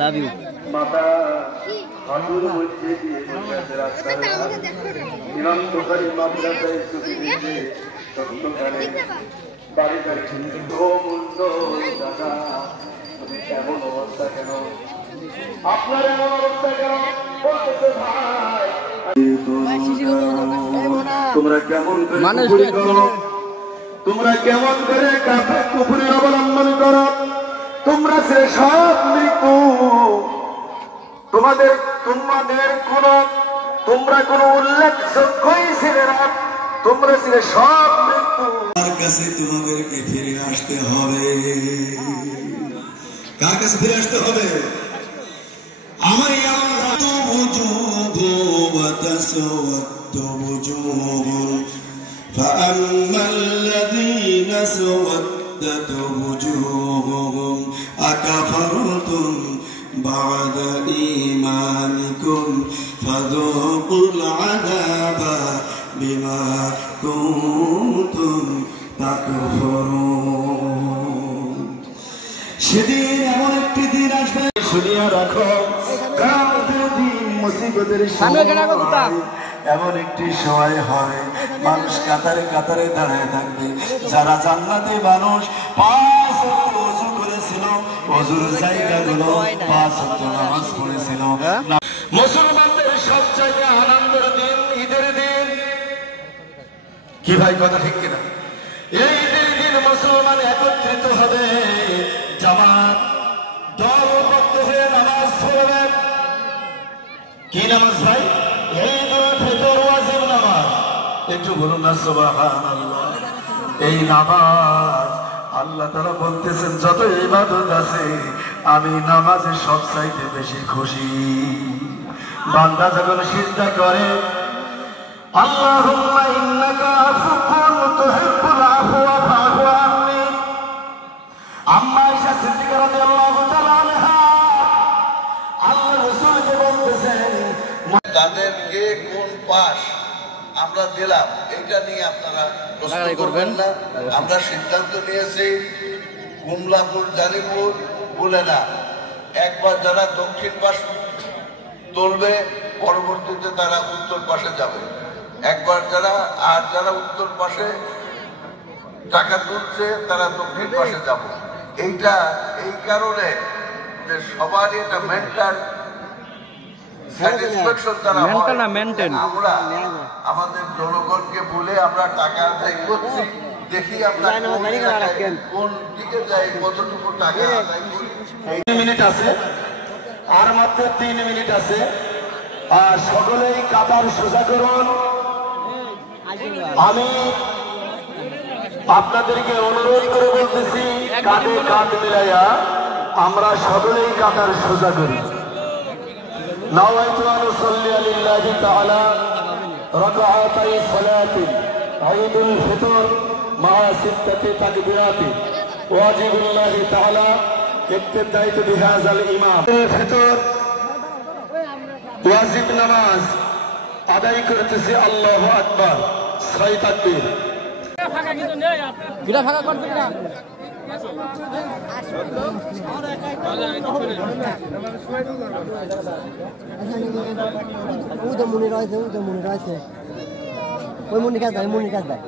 love you মাতা হাতুর মধ্যে দিয়ে বসে রাস্তায় ইমাম বুখারী মাদ্রাসায় ছুটি দিতে সত্যকারে বাড়ি বাড়ি মূল্য দাদা তুমি এমন অবস্থা কেন আপনার এমন অবস্থা কেন বলতেছে ভাই তোমরা কেমন করে তোমরা কেমন করে কাফের কুফরি অবলম্বন করো তোমরা সে সব মৃত্যু তোমাদের তোমরা কোন উল্লেখযোগ্যই ছিলে না তোমরা ছিলে সব মৃত্যু কার কাছে তোমাদেরকে ফিরে আসতে হবে কার কাছে ফিরে আসতে হবে আমার আল্লাহ তো বুঝুগো ওয়াতাসাওয়াতু বুজুহুম فأما الذين سودت وجوههم أكفرتم بعد إيمانكم فذوقوا العذاب بما كنتم تكفرون সেদিন এমন একটি দিন আসবে শুনিয়া রাখো কালকের দিন মুসিবতের সময় এমন একটি সময় হয় মানুষ কাতারে কাতারে দাঁড়ায় থাকবে যারা জান্নাতি মানুষ 5 ওয়াক্ত ওযু করেছিল ওযুর জায়গাগুলো 5 ওয়াক্ত নামাজ পড়েছিল মুসলমানদের সবচেয়ে আনন্দের দিন ঈদের দিন কি ভাই কথা ঠিক কিনা এই ঈদের দিন মুসলমান একত্রিত হবে জামাত দলবদ্ধ হয়ে নামাজ পড়বে কি নামাজ ভাই একটু বলুন না সুবহানাল্লাহ এই নামাজ আল্লাহ তাআলা বলতেছেন যত ইবাদত আছে আমি নামাজে সবচাইতে বেশি খুশি বান্দা যখন সিজদা করে আল্লাহুম্মা ইন্নাকা আফুকুন তুহিব্বুল আফওয়া ফা'ফু আন্নি আম্মা আয়েশা সিদ্দিকা রাদিয়াল্লাহু তাআলা আনহা আল্লাহ রাসূলকে বলতেছেন তাদেরকে কোন পাশ আমরা দিলাম এটা নিয়ে আপনারা প্রশ্ন করবেন না আমরা সিদ্ধান্ত নিয়েছি কুমলাপুর জারিপুর বলে না একবার যারা দক্ষিণ পাশ তুলবে পরবর্তীতে তারা উত্তর পাশে যাবে একবার যারা উত্তর পাশে টাকা তুলছে তারা দক্ষিণ পাশে যাবে এইটা এই কারণে যে সবারই এটা মেন্টাল স্যাটিসফ্যাকশন তারা আমরা আমাদের জনগণকে বলে আমরা টাকা আদায় করছি দেখি আমরা কোন দিকে যাই কতটুকু টাকা আদায় করি 3 মিনিট আছে আর মাত্র 3 মিনিট আছে আর সকলেই কাতার সোজা করুন আমি আপনাদেরকে অনুরোধ করে বলতেছি কাঁধে কাঁধ মিলাইয়া আমরা সকলেই কাতার সোজা করি نويت أن أصلي لله تعالى ركعتي صلاة عيد الفطر مع 6 تكبيرات واجب الله تعالى اقتديت بهذا الإمام الفطر واجب نماز আদায় করতেছি আল্লাহু আকবার 6 তাকবীর বিড়া ফাঁকা করবেন না মনে রয়েছে ওই মনে কাজ দেয়